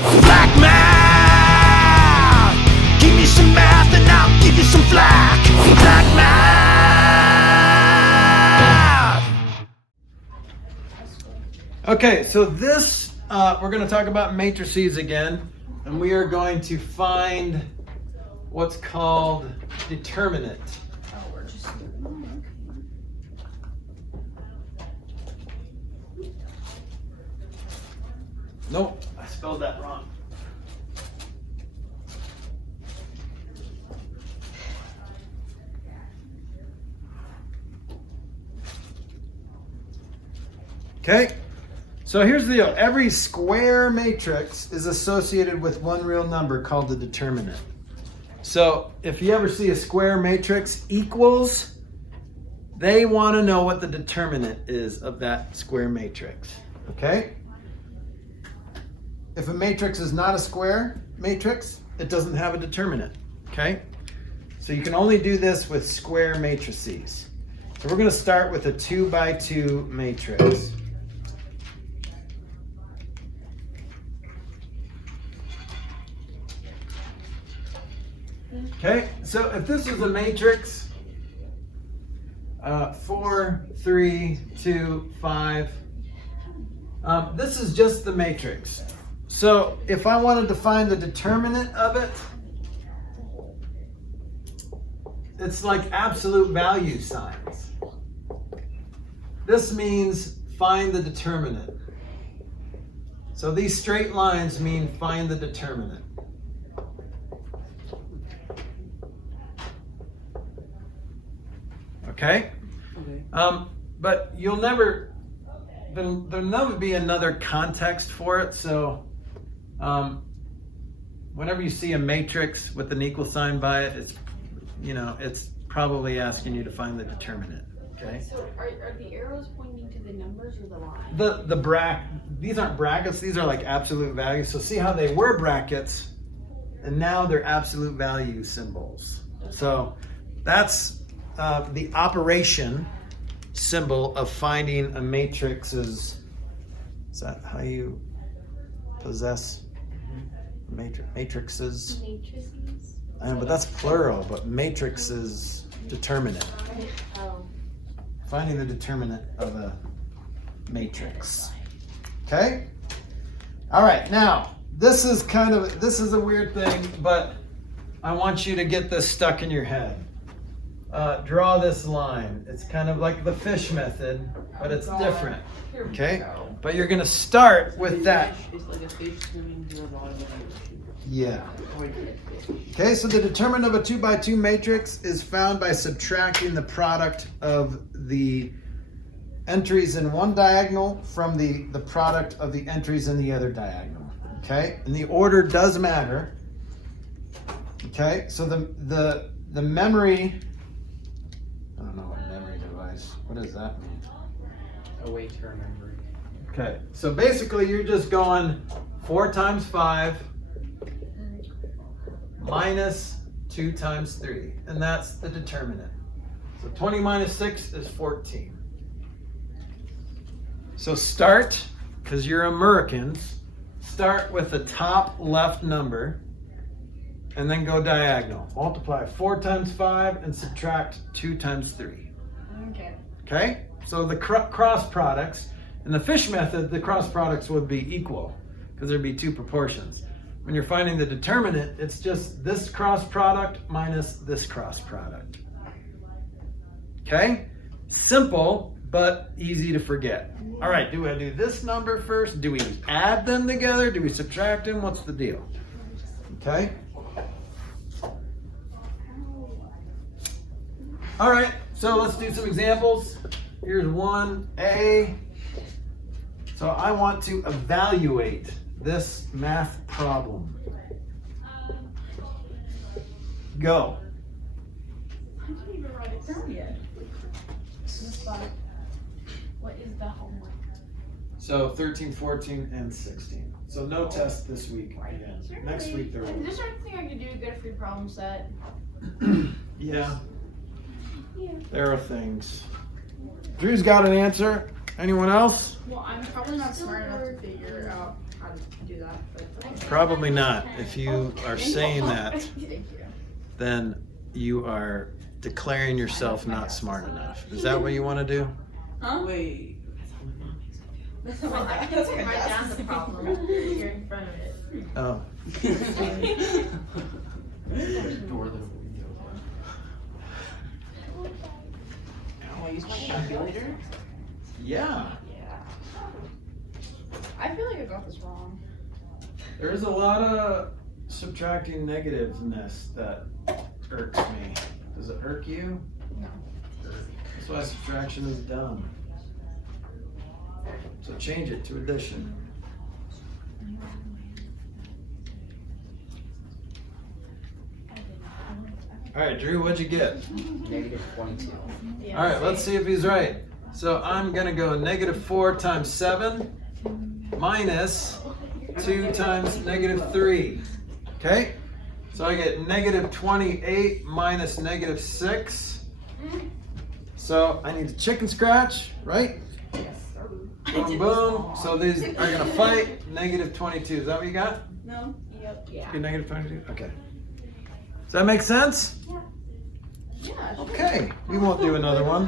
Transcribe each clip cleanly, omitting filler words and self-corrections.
Flack math! Give me some math and I'll give you some flack. Flack math! Okay, so this, we're going to talk about matrices again, and we are going to find what's called determinant. Nope, I spelled that wrong. Okay, so here's the deal. Every square matrix is associated with one real number called the determinant. So if you ever see a square matrix equals, they want to know what the determinant is of that square matrix. Okay? If a matrix is not a square matrix, it doesn't have a determinant. Okay? So you can only do this with square matrices. So we're going to start with a 2 by 2 matrix. Okay, so if this is a matrix, 4, 3, 2, 5, this is just the matrix. So if I wanted to find the determinant of it, it's like absolute value signs. This means find the determinant. So these straight lines mean find the determinant. Okay? But you'll never, there'll never be another context for it. So whenever you see a matrix with an equal sign by it, it's, you know, it's probably asking you to find the determinant. Okay? So are the arrows pointing to the numbers or the lines? These aren't brackets, these are like absolute values. So see how they were brackets and now they're absolute value symbols. So that's the operation symbol of finding a matrix's. Is that how you possess matrices? Matrices? I know, but that's plural, but matrix is determinant. Oh. Finding the determinant of a matrix. Okay? All right, now, this is a weird thing, but I want you to get this stuck in your head. Draw this line. It's kind of like the fish method, but it's different. Okay? But you're going to start with that. It's like a fish swimming through a bottom of the ocean. Yeah. Okay, so the determinant of a 2 by 2 matrix is found by subtracting the product of the entries in one diagonal from the product of the entries in the other diagonal. Okay? And the order does matter. Okay? So the memory, I don't know what memory device, what does that mean? A way to remember. Okay, so basically you're just going 4 times 5 minus 2 times 3, and that's the determinant. So 20 minus 6 is 14. So start, because you're Americans, start with the top left number and then go diagonal. Multiply 4 times 5 and subtract 2 times 3. Okay. Okay? So the cross products, in the fish method, the cross products would be equal because there'd be 2 proportions. When you're finding the determinant, it's just this cross product minus this cross product. Okay? Simple, but easy to forget. All right, do I do this number first? Do we add them together? Do we subtract them? What's the deal? Okay? All right, so let's do some examples. Here's 1A. So I want to evaluate this math problem. Go. I didn't even write it down yet. What is the homework? So 13, 14, and 16. So no test this week. Again. Next week there will Is there anything I can do to get a free problem set? Yeah, there are things. Drew's got an answer. Anyone else? Well, I'm probably not smart enough to figure out how to do that. But Probably not. If you are saying that, Thank you. then you are declaring yourself not smart enough. Is that what you want to do? Huh? Wait. Well, I can write down the problem. You're in front of it. Oh. Door the window. Can I use my calculator? Yeah. I feel like I got this wrong. There's a lot of subtracting negativeness that irks me. Does it irk you? No. That's why subtraction is dumb. So change it to addition. All right, Drew, what'd you get? Negative 22. All right, let's see if he's right. So I'm gonna go -4 times 7 minus 2 times -3. Okay? So I get -28 minus -6. So I need to chicken scratch, right? Yes, sir. Boom, boom. So these are gonna fight. -22. Is that what you got? No. Yep. Yeah. Good, -22? Okay. Does that make sense? Yeah. Sure. Okay. We won't do another one.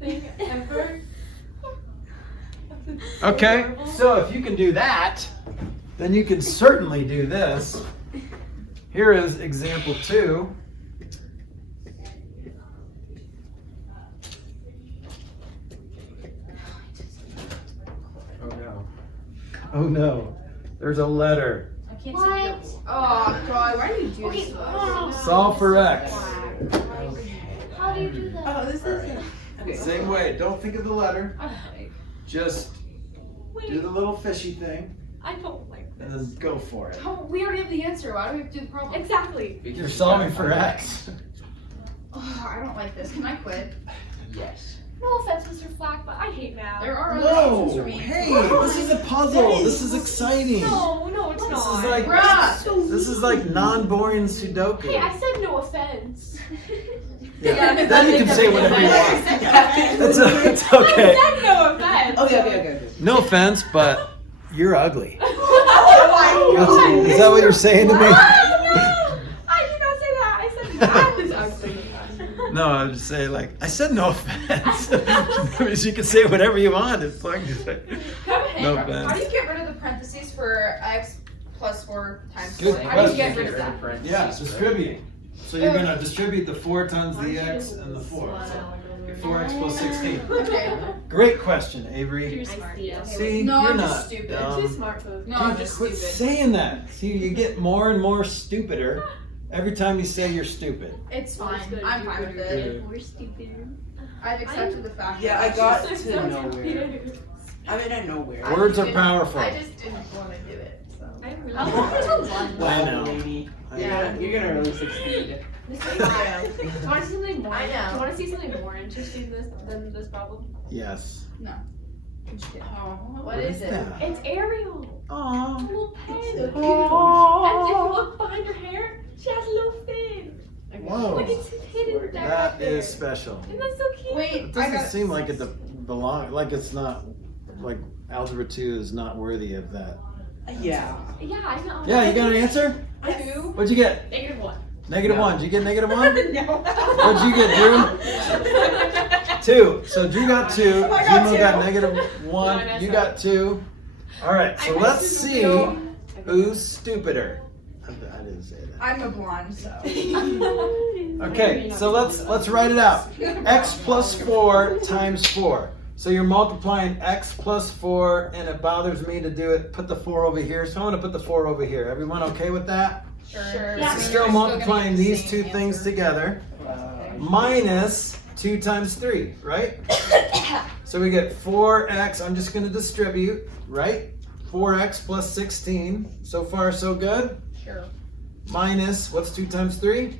Thing ever. Okay, so if you can do that, then you can certainly do this. Here is example 2. Oh no. Oh no, there's a letter. I can't see it. Oh God, why do you do this? Solve for x. How do you do that? Oh, this is. Okay. Same way, don't think of the letter. Okay. Just do the little fishy thing I don't like and then go for it. Oh, we already have the answer. Why do we have to do the problem? Exactly. You're solving for x. Oh, I don't like this. Can I quit? Yes. No offense, Mr. Flack, but I hate math. There are other options for No, me. hey, this is a puzzle. This is exciting. No, it's This not. is like Bruh. this is like non-boring Sudoku. Hey, I said no offense. Yeah. Then you can say whatever you want. It's okay. I said no offense. Okay. No offense, but you're ugly. Oh my God. Is that what you're saying to me? No, I did not say that. I said math is ugly. No, I was just saying, like, I said no offense. That means you can say whatever you want as long as you say no How do offense. you get rid of the parentheses for x plus 4 times Good 4? How do you get question. rid of that? Yeah, distributing. So you're going to distribute the 4 times the x and the 4. So 4x plus 16. Okay. Great question, Avery. See, No, you're I'm not just stupid. dumb. Too smart for No, I'm just Quit stupid. saying that. See, you get more and more stupider every time you say you're stupid. It's fine. I'm fine with it. We're stupid. I've accepted the fact Yeah, that I got So to nowhere. stupid. I mean, I know where. Words are powerful. I just didn't want to do it. So. I really I know. Lady. Yeah. You're gonna really succeed. Do you want to see something more? I know. Do you want to see something more interesting than this problem? Yes. No. Oh, What is it? that? It's Ariel. A Aww. little pen. It's so And if you look behind her hair, she has a little fin. Whoa. Like it's hidden down That there. is special. Isn't that so cute? Wait, It doesn't seem like it belong. Like it's not. Like Algebra 2 is not worthy of that. yeah. Yeah, I know. Yeah, you got an answer? Two. What'd you get? -1. -1. Did you get -1? No. What'd you get, Drew? 2. So Drew got 2. I got Jimo 2. got -1. No, You no, got 2. All right. So let's see who's stupider. I didn't say that. I'm a blonde, so. Okay. So let's write it out. X plus 4 times 4. So you're multiplying x plus 4, and it bothers me to do it. Put the 4 over here. So I'm going to put the 4 over here. Everyone okay with that? Sure. Yeah. It's still multiplying these two things together. Minus 2 times 3, right? So we get 4x. I'm just going to distribute, right? 4x plus 16. So far, so good. Sure. Minus, what's 2 times 3?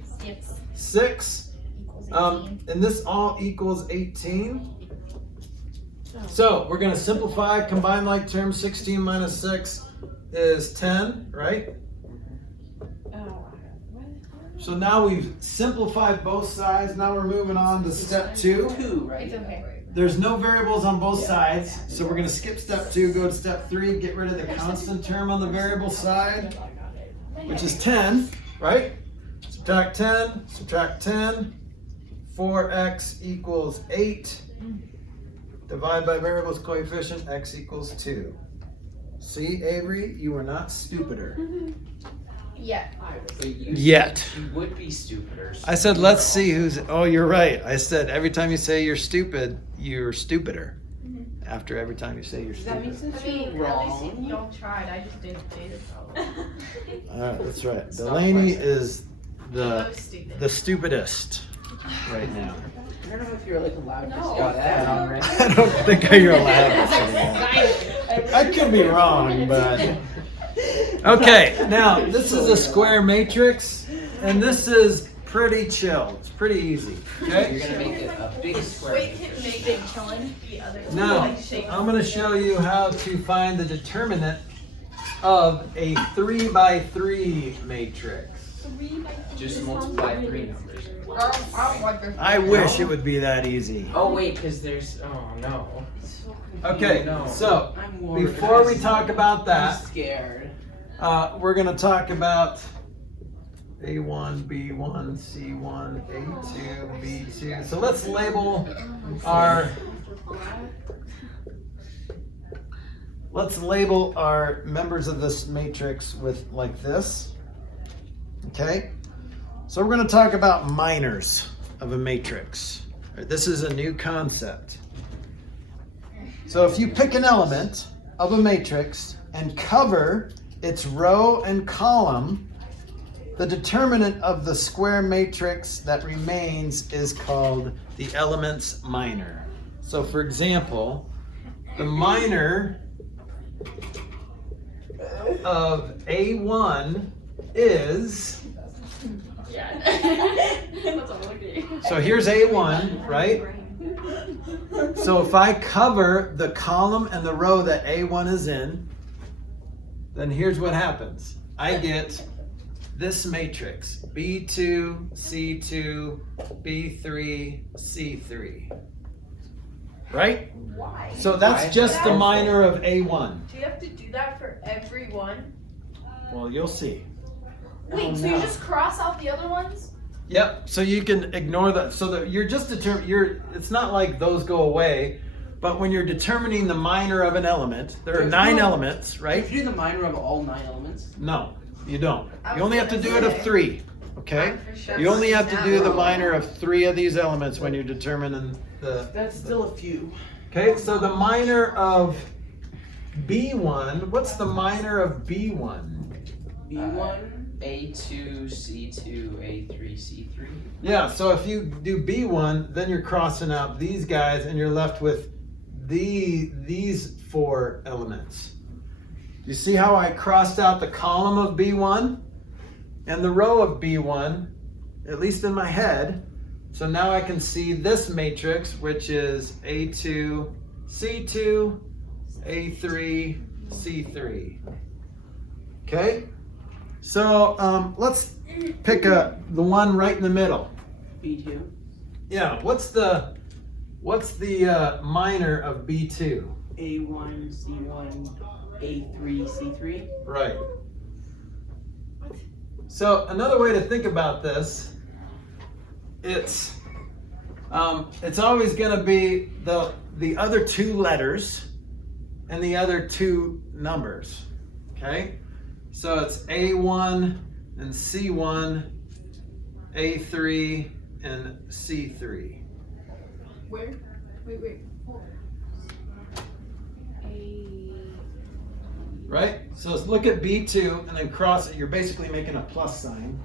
6. Equals 18. And this all equals 18. So we're going to simplify, combine like terms. 16 minus 6 is 10, right? So now we've simplified both sides. Now we're moving on to step 2. 2, right? It's okay. there's no variables on both sides, so we're going to skip step 2, go to step 3, get rid of the constant term on the variable side, which is 10, right? Subtract 10, subtract 10, 4x equals 8. Divide by variables coefficient, x equals 2. See, Avery, you are not stupider. Yeah. But you Yet. You would be stupider. I said, let's see who's. Oh, you're right. I said, every time you say you're stupid, you're stupider. After every time you say you're Does that mean stupid. since I mean, you're at least wrong? y'all tried. I just didn't do this. All right, that's right. Delaney is the Most stupid. stupidest right now. I don't know if you're like allowed to No. say that on right. I don't think you're allowed to say that. I could be wrong, but. Okay, now this is a square matrix, and this is pretty chill. It's pretty easy. You're Okay? gonna make it a big square. Wait, can make big chilling the other Now, like shape. I'm going to show you how to find the determinant of a 3 by 3 matrix. Just multiply 3 numbers. I don't like this. I wish it would be that easy. Oh wait, because there's. Oh no. Okay, No. so I'm worried. before we talk about I'm that, scared. we're going to talk about A1, B1, C1, A2, B2. So let's label our members of this matrix with like this. Okay? So we're going to talk about minors of a matrix. All right, this is a new concept. So if you pick an element of a matrix and cover its row and column, the determinant of the square matrix that remains is called the element's minor. So for example, the minor of A1 is, so here's A1, right? So if I cover the column and the row that A1 is in, then here's what happens. I get this matrix, B2, C2, B3, C3. Right? Why? So that's just the minor of A1. Do you have to do that for every one? Well, you'll see. Wait, so you just cross out the other ones? Yep, so you can ignore that. So that you're just it's not like those go away, but when you're determining the minor of an element, there are 9 elements, right? If you do the minor of all 9 elements. No, you don't. I You only have to do it of 3, okay? For sure. You only have to do the minor of 3 of these elements when you're determining the... That's still a few. Okay, so the minor of B1, what's the minor of B1? B1, A2, C2, A3, C3. Yeah, so if you do B1, then you're crossing out these guys and you're left with these 4 elements. You see how I crossed out the column of B1 and the row of B1, at least in my head. So now I can see this matrix, which is A2, C2, A3, C3. Okay? So let's pick the one right in the middle. B2. Yeah, what's the minor of B2? A1, C1, A3, C3. Right. So another way to think about this, it's always going to be the other 2 letters and the other 2 numbers. Okay? So it's A1 and C1, A3 and C3. Where? Wait. Right? So let's look at B2 and then cross it. You're basically making a plus sign,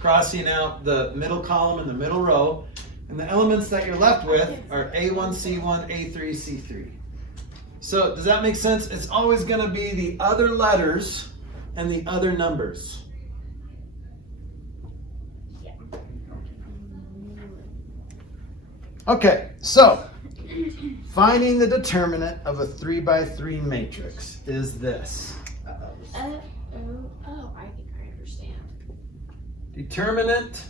crossing out the middle column and the middle row. And the elements that you're left with are A1, C1, A3, C3. So does that make sense? It's always going to be the other letters and the other numbers. Okay, so finding the determinant of a 3 by 3 matrix is this. Oh, I think I understand. Determinant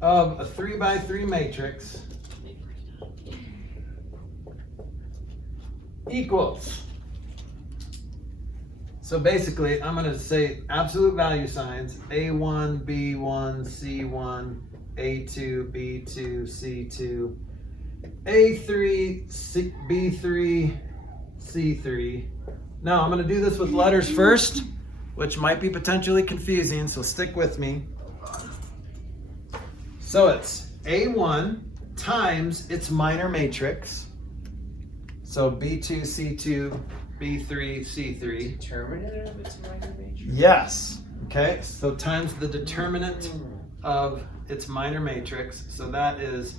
of a 3 by 3 matrix equals. So basically, I'm going to say absolute value signs, A1, B1, C1, A2, B2, C2, A3, B3, C3. Now, I'm going to do this with letters first, which might be potentially confusing, so stick with me. So it's A1 times its minor matrix. So B2, C2, B3, C3. Determinant of its minor matrix? Yes. Okay, so times the determinant of its minor matrix. So that is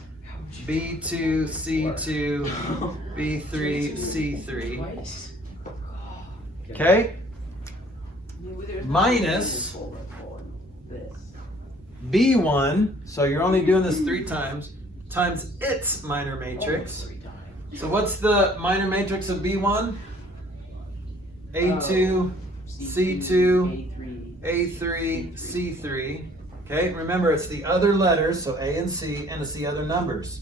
B2, C2, B3, C3. Twice? Okay? Minus B1, so you're only doing this 3 times, times its minor matrix. So what's the minor matrix of B1? A2, C2, A3, C3. Okay, remember it's the other letters, so A and C, and it's the other numbers,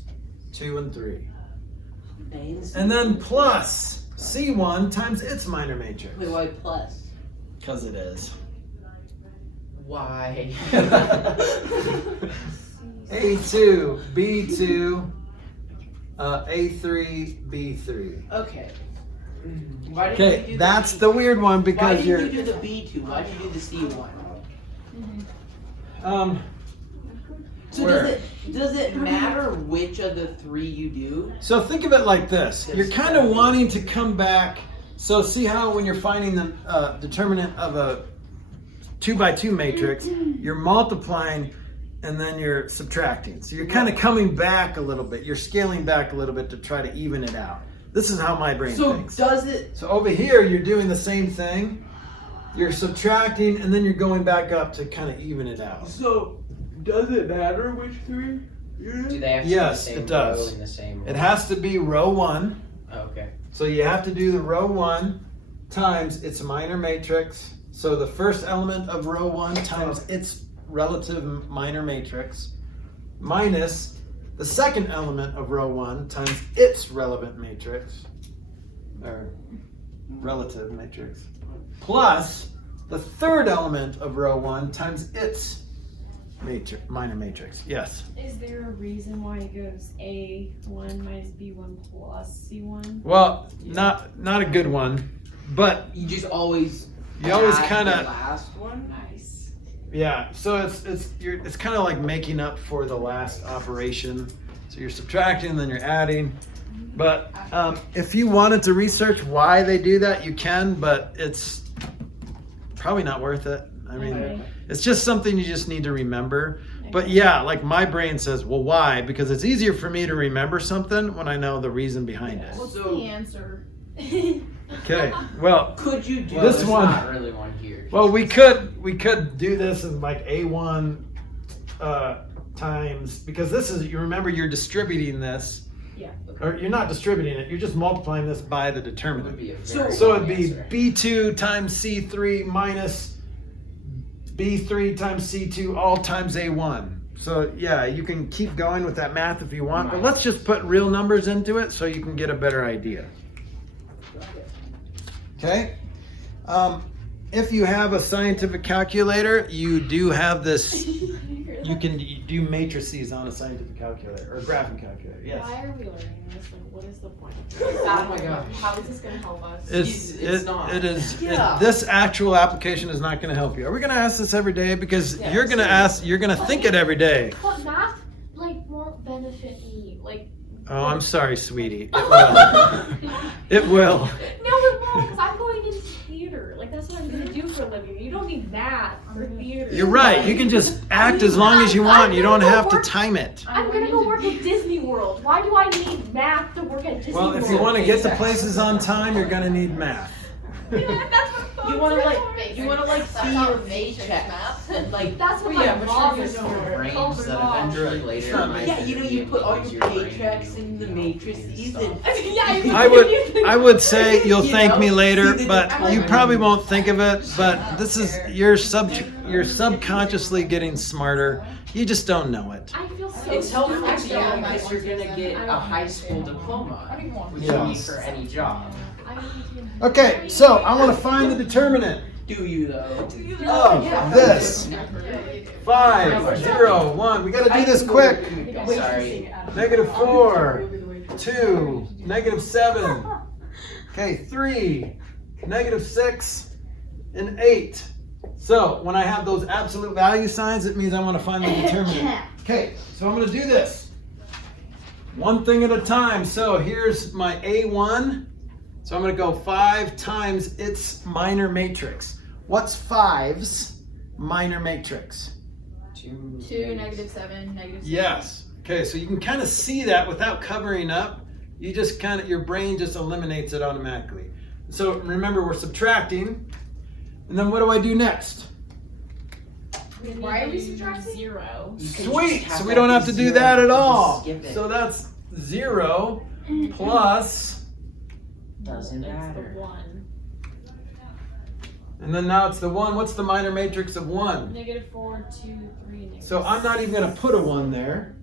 2 and 3. And then plus C1 times its minor matrix. Wait, why plus? Because it is. Why? A2, B2, A3, B3. Okay. Okay, that's the weird one Why because did you're. you do the B2? Why did you do the C1? So Where? does it matter which of the 3 you do? So think of it like this. You're kind of wanting to come back. So see how when you're finding the determinant of a 2x2 matrix, you're multiplying and then you're subtracting. So you're kind of coming back a little bit. You're scaling back a little bit to try to even it out. This is how my brain thinks. Does it? So over here, you're doing the same thing. You're subtracting and then you're going back up to kind of even it out. So does it matter which 3? Do they have to Yes, be the same it does. row in the same row? It has to be row 1. Oh, okay. So you have to do the row 1 times its minor matrix. So the first element of row 1 times its relative minor matrix minus the second element of row 1 times its relevant matrix, or relative matrix, plus the third element of row 1 times its minor matrix. Yes? Is there a reason why it goes A1 minus B1 plus C1? Well, not a good one, but You just always. you always add kind the of. last one. Nice. Yeah, so it's kind of like making up for the last operation. So you're subtracting, then you're adding. But if you wanted to research why they do that, you can, but it's probably not worth it. I mean, Okay. it's just something you just need to remember. But yeah, like my brain says, well, why? Because it's easier for me to remember something when I know the reason behind it. What's So- the answer? Okay, well, Could you do This There's one- not really one here. Well, we could do this in like A1 times, because this is, you remember you're distributing this. Yeah. Or you're not distributing it, you're just multiplying this by the It would determinant. be a So- very So long it'd be answer. B2 times C3 minus B3 times C2 all times A1. So yeah, you can keep going with that math if you want, but let's just put real numbers into it so you can get a better idea. Okay? If you have a scientific calculator, you do have this, you can do matrices on a scientific calculator or a graphing calculator, yes. Why are we learning this? Like, what is the point? Oh my gosh. How is this going to help us? It's not. Yeah. This actual application is not going to help you. Are we going to ask this every day? Because Yeah, you're going to think it every day. But math, like, won't benefit me. Like, Oh, I'm sorry, sweetie. It will. It will. No, it won't, because I'm going into theater. Like, that's what I'm going to do for a living. You don't need math for theater. You're right. You can just act as long as you want. You don't have to time it. I'm going to go work at Disney World. Why do I need math to work at Disney World? Well, if you want to get to places on time, you're going to need math. Yeah, that's what You want to like That's see how your basic paycheck math. and like. That's what Yeah, my but mom you're is using your doing. brains that eventually later in life. Yeah, you know, you put all your your brain paychecks in the matrices and. I would say you'll You thank know? me later, See, but you probably won't think of it. But this is you're subconsciously getting smarter. You just don't know it. I feel so It's helpful to stupid. you because you're gonna get a high school diploma, which you Yeah. need for any job. Okay, so I want to find the determinant Do you though? of this. 5, 0, 1. We got to do this quick. Sorry. -4, 2, -7. Okay, 3, -6, and 8. So when I have those absolute value signs, it means I want to find the determinant. Okay, so I'm going to do this one thing at a time. So here's my A1. So I'm going to go 5 times its minor matrix. What's 5's minor matrix? 2, -7, -6. Yes. Okay, so you can kind of see that without covering up. You just kind of, your brain just eliminates it automatically. So remember, we're subtracting. And then what do I do next? Why are we subtracting? 0. Sweet. So we don't have to do that at all. Skip it. So that's 0 plus, Doesn't It's matter. the 1. and then now it's the 1. What's the minor matrix of 1? -4, 2, 3, So I'm not even going to put a 1 there.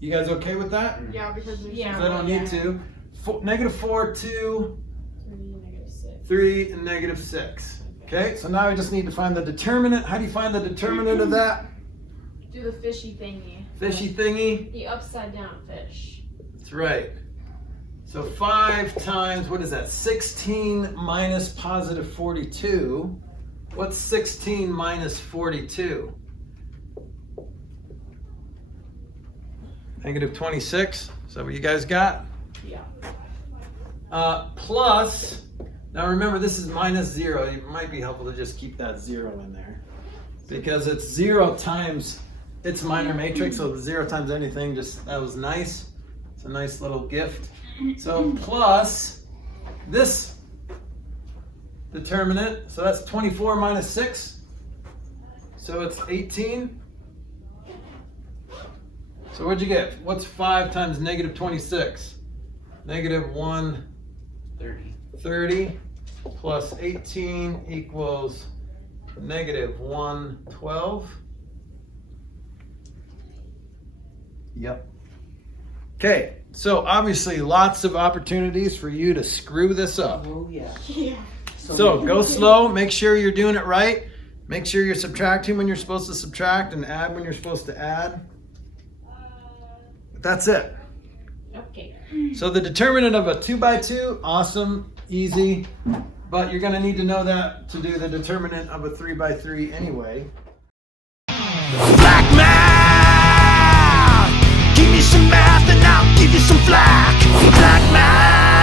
You guys okay with that? Yeah, because we Yeah. 'Cause I don't need to. -4, 2, 3, -6. 3, and -6. Okay, so now I just need to find the determinant. How do you find the determinant of that? Do the fishy thingy. Fishy thingy? The upside down fish. That's right. So 5 times, what is that? 16 minus +42. What's 16 minus 42? -26. Is that what you guys got? Yeah. Plus, now remember this is -0. It might be helpful to just keep that 0 in there. Because it's 0 times its minor matrix, so 0 times anything, just, that was nice. It's a nice little gift. So plus this determinant, so that's 24 minus 6. So it's 18. So what'd you get? What's 5 times -26? -130 plus 18 equals -112. Yep. Okay, so obviously lots of opportunities for you to screw this up. Oh yeah. So go slow, make sure you're doing it right. Make sure you're subtracting when you're supposed to subtract and add when you're supposed to add. That's it. Okay. So the determinant of a 2x2, awesome, easy, but you're gonna need to know that to do the determinant of a 3x3 anyway. Flack math! Give me some math and I'll give you some flack. Flack math!